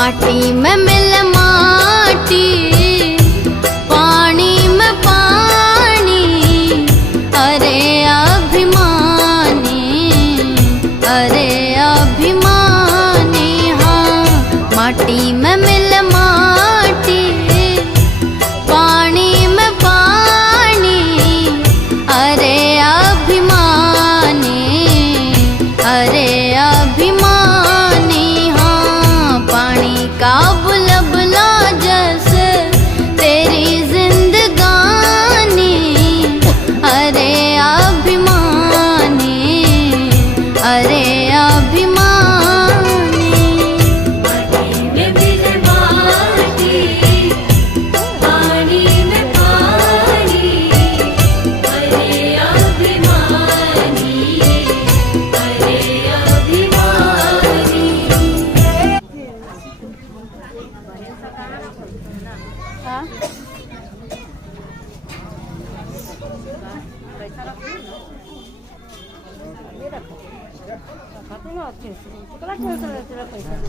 माटी में मिल माटी, पानी में पानी, अरे अभिमानी, अरे अभिमानी। हाँ, माटी में मिल माटी, पानी में पानी, अरे अभिमानी, अरे अभिमानी। हाँ, पानी का बुलबुला जैसे तेरी जिंदगानी, अरे अभिमानी, अरे अभिमानी। माटी में मिल माटी, पानी में पानी, अरे अभिमानी, अरे अभिमानी। पैसा